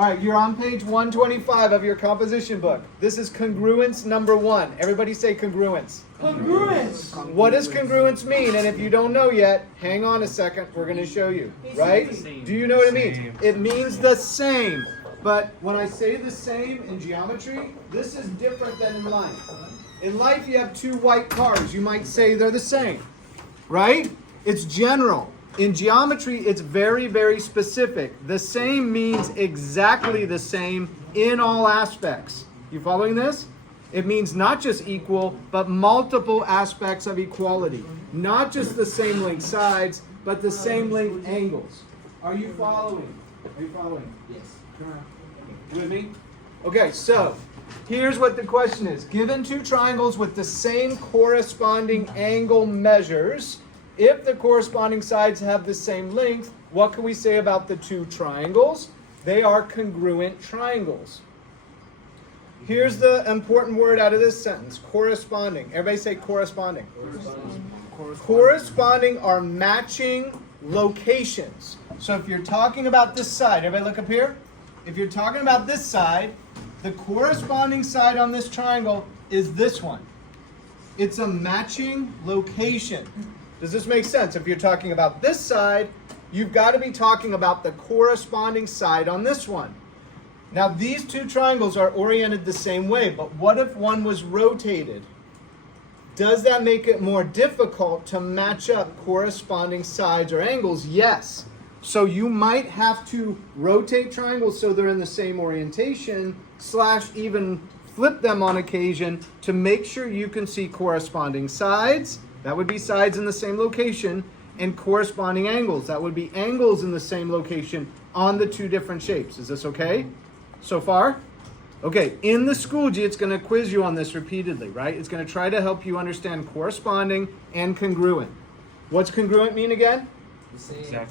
All right, you're on page 125 of your composition book. This is congruence number 1. Everybody say congruence. Congruence. What does congruence mean? And if you don't know yet, hang on a second. We're going to show you. Right? Do you know what it means? It means the same. But when I say the same in geometry, this is different than in life. In life, you have 2 white cars. You might say they're the same. Right? It's general. In geometry, it's very, very specific. The same means exactly the same in all aspects. You following this? It means not just equal, but multiple aspects of equality. Not just the same length sides, but the same length angles. Are you following? Are you following? Yes. With me? Okay, so here's what the question is. Given 2 triangles with the same corresponding angle measures, if the corresponding sides have the same length, what can we say about the 2 triangles? They are congruent triangles. Here's the important word out of this sentence, corresponding. Everybody say corresponding. Corresponding are matching locations. So if you're talking about this side, everybody look up here. If you're talking about this side, the corresponding side on this triangle is this one. It's a matching location. Does this make sense? If you're talking about this side, you've got to be talking about the corresponding side on this one. Now, these 2 triangles are oriented the same way, but what if one was rotated? Does that make it more difficult to match up corresponding sides or angles? Yes. So you might have to rotate triangles so they're in the same orientation, / even flip them on occasion to make sure you can see corresponding sides. That would be sides in the same location, and corresponding angles. That would be angles in the same location on the 2 different shapes. Is this okay so far? Okay, in the School G, it's going to quiz you on this repeatedly, right? It's going to try to help you understand corresponding and congruent. What's congruent mean again? Exactly the same.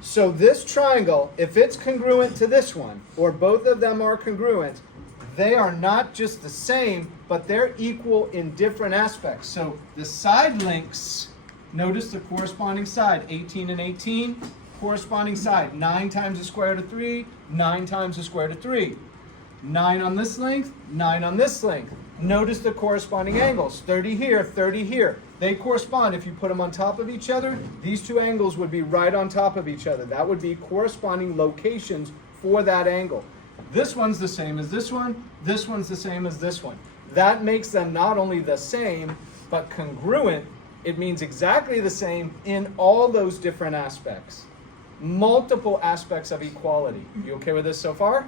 So this triangle, if it's congruent to this one, or both of them are congruent, they are not just the same, but they're equal in different aspects. So the side lengths, notice the corresponding side, 18 and 18, corresponding side, 9 times the square root of 3, 9 times the square root of 3. 9 on this length, 9 on this length. Notice the corresponding angles, 30 here, 30 here. They correspond. If you put them on top of each other, these 2 angles would be right on top of each other. That would be corresponding locations for that angle. This one's the same as this one's the same as this one. That makes them not only the same, but congruent. It means exactly the same in all those different aspects. Multiple aspects of equality. You okay with this so far?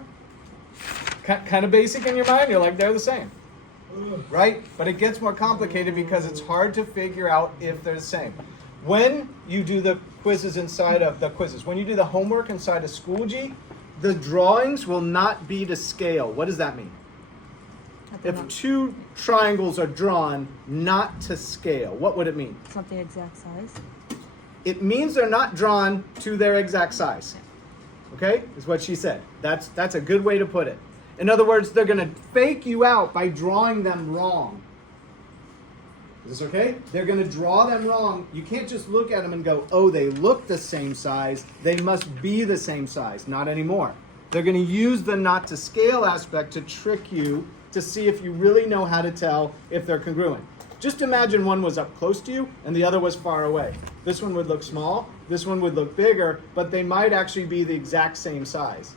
Kind of basic in your mind? You're like, they're the same. Right? But it gets more complicated because it's hard to figure out if they're the same. When you do the quizzes inside of the quizzes, when you do the homework inside of School G, the drawings will not be to scale. What does that mean? If 2 triangles are drawn not to scale, what would it mean? It's not the exact size. It means they're not drawn to their exact size. Okay? Is what she said. That's a good way to put it. In other words, they're going to fake you out by drawing them wrong. Is this okay? They're going to draw them wrong. You can't just look at them and go, oh, they look the same size. They must be the same size. Not anymore. They're going to use the not to scale aspect to trick you to see if you really know how to tell if they're congruent. Just imagine one was up close to you and the other was far away. This one would look small. This one would look bigger, but they might actually be the exact same size.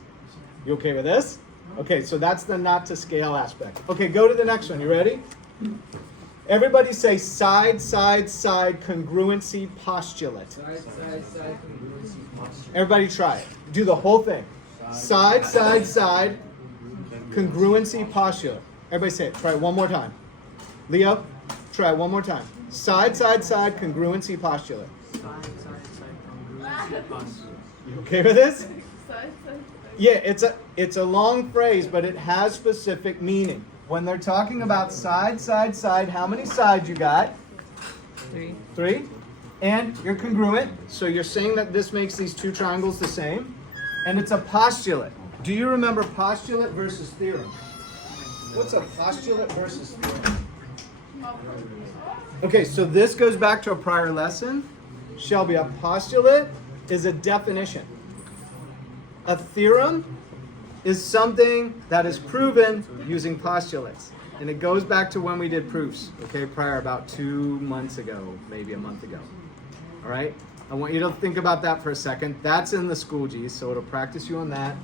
You okay with this? Okay, so that's the not to scale aspect. Okay, go to the next one. You ready? Everybody say side, side, side, congruency postulate. Side, congruency postulate. Everybody try it. Do the whole thing. Side, side, side, congruency postulate. Everybody say it. Try it one more time. Leo, try it one more time. Side, side, side, congruency postulate. Side, congruency postulate. You okay with this? Side. Yeah, it's a long phrase, but it has specific meaning. When they're talking about side, side, side, how many sides you got? 3. 3. And you're congruent, so you're saying that this makes these 2 triangles the same. And it's a postulate. Do you remember postulate versus theorem? What's a postulate versus theorem? Okay, so this goes back to a prior lesson. Shelby, a postulate is a definition. A theorem is something that is proven using postulates. And it goes back to when we did proofs, okay, prior, about 2 months ago, maybe a month ago. All right? I want you to think about that for a second. That's in the school G's, so it'll practice you on that.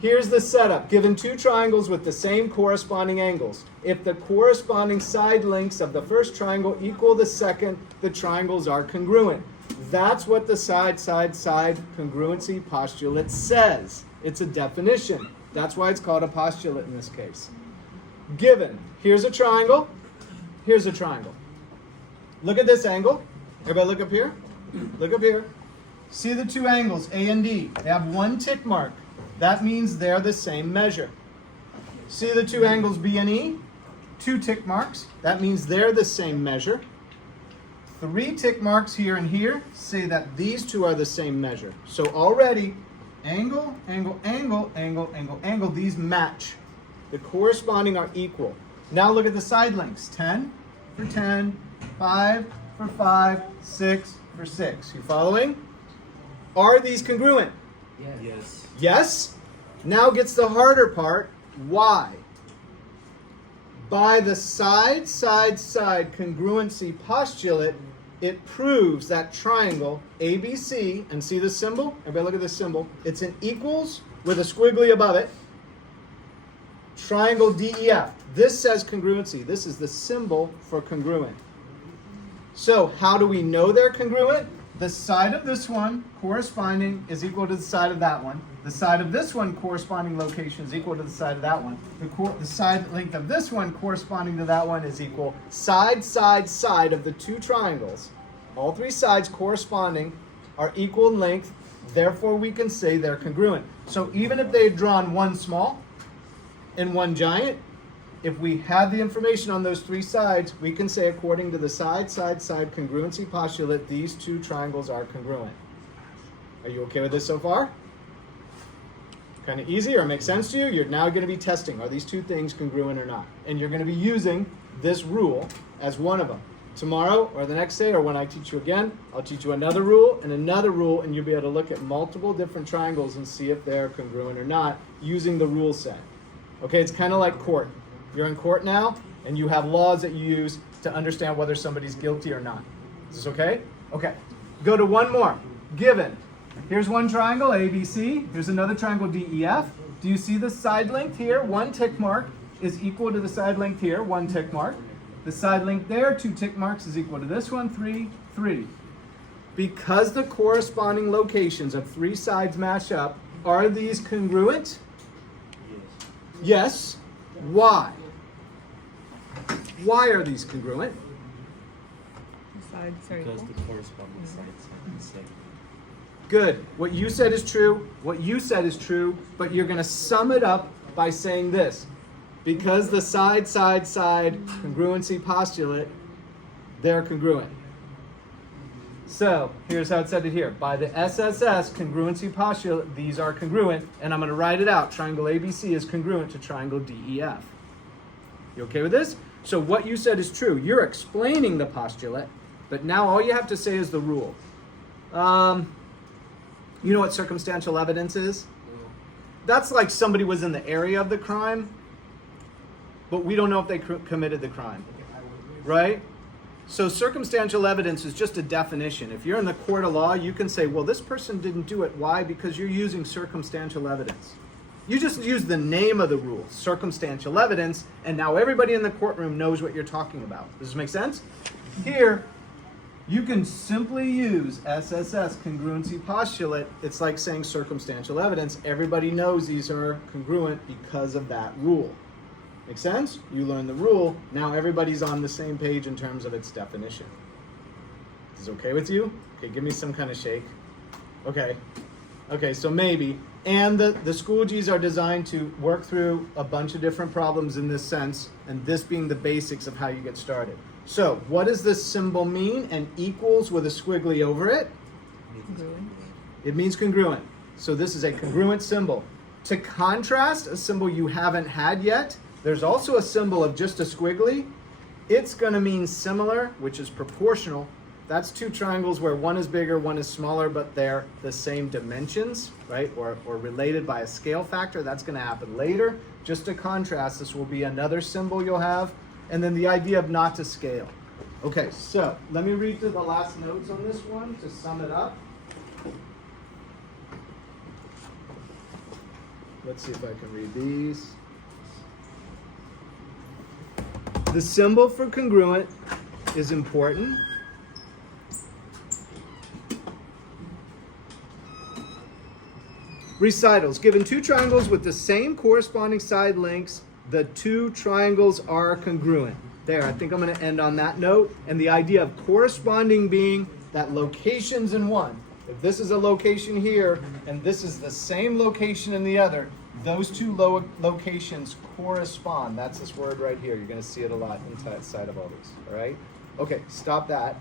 Here's the setup. Given two triangles with the same corresponding angles. If the corresponding side lengths of the first triangle equal the second, the triangles are congruent. That's what the side congruency postulate says. It's a definition. That's why it's called a postulate in this case. Given, here's a triangle, here's a triangle. Look at this angle. Everybody look up here. Look up here. See the two angles, A and D. They have one tick mark. That means they're the same measure. See the two angles B and E? 2 tick marks. That means they're the same measure. 3 tick marks here and here say that these two are the same measure. So already, angle, angle, angle, angle, angle, angle, these match. The corresponding are equal. Now look at the side lengths. 10 for 10, 5 for 5, 6 for 6. You following? Are these congruent? Yes. Yes? Now gets the harder part. Why? By the side congruency postulate, it proves that triangle ABC, and see the symbol? Everybody look at this symbol. It's an equals with a squiggly above it. Triangle DEF. This says congruency. This is the symbol for congruent. So how do we know they're congruent? The side of this one corresponding is equal to the side of that one. The side of this one corresponding location is equal to the side of that one. The side length of this one corresponding to that one is equal. Side of the two triangles, all 3 sides corresponding are equal in length. Therefore, we can say they're congruent. So even if they had drawn one small and one giant, if we had the information on those 3 sides, we can say according to the side congruency postulate, these 2 triangles are congruent. Are you okay with this so far? Kind of easy or make sense to you? You're now going to be testing, are these 2 things congruent or not? And you're going to be using this rule as one of them. Tomorrow or the next day or when I teach you again, I'll teach you another rule, and you'll be able to look at multiple different triangles and see if they're congruent or not using the rule set. Okay, it's kind of like court. You're in court now, and you have laws that you use to understand whether somebody's guilty or not. Is this okay? Okay. Go to one more. Given. Here's one triangle, ABC. Here's another triangle, DEF. Do you see the side length here? 1 tick mark is equal to the side length here, 1 tick mark. The side length there, 2 tick marks, is equal to this one, 3, 3. Because the corresponding locations of 3 sides match up, are these congruent? Yes. Why? Why are these congruent? Sides are Because equal. the corresponding sides are the same. Good. What you said is true. What you said is true. But you're going to sum it up by saying this. Because the side congruency postulate, they're congruent. So here's how it said it here. By the SSS congruency postulate, these are congruent. And I'm going to write it out. Triangle ABC is congruent to triangle DEF. You okay with this? So what you said is true. You're explaining the postulate, but now all you have to say is the rule. You know what circumstantial evidence is? That's like somebody was in the area of the crime, but we don't know if they committed the crime, right? So circumstantial evidence is just a definition. If you're in the court of law, you can say, well, this person didn't do it. Why? Because you're using circumstantial evidence. You just use the name of the rule, circumstantial evidence, and now everybody in the courtroom knows what you're talking about. Does this make sense? Here, you can simply use SSS congruency postulate. It's like saying circumstantial evidence. Everybody knows these are congruent because of that rule. Make sense? You learn the rule. Now everybody's on the same page in terms of its definition. Is this okay with you? Okay, give me some kind of shake. Okay. Okay, so maybe. And the school Gs are designed to work through a bunch of different problems in this sense, and this being the basics of how you get started. So, what does this symbol mean? And equals with a squiggly over it? Congruent. It means congruent. So this is a congruent symbol. To contrast a symbol you haven't had yet, there's also a symbol of just a squiggly. It's going to mean similar, which is proportional, that's two triangles where one is bigger, one is smaller, but they're the same dimensions, right? Or related by a scale factor. That's going to happen later. Just to contrast, this will be another symbol you'll have. And then the idea of not to scale. Okay, so let me read through the last notes on this one to sum it up. Let's see if I can read these. The symbol for congruent is important. Recitals. Given two triangles with the same corresponding side lengths, the two triangles are congruent. There, I think I'm going to end on that note. And the idea of corresponding being that locations in one. If this is a location here and this is the same location in the other, those two locations correspond. That's this word right here. You're going to see it a lot inside of all these. All right? Okay, stop that.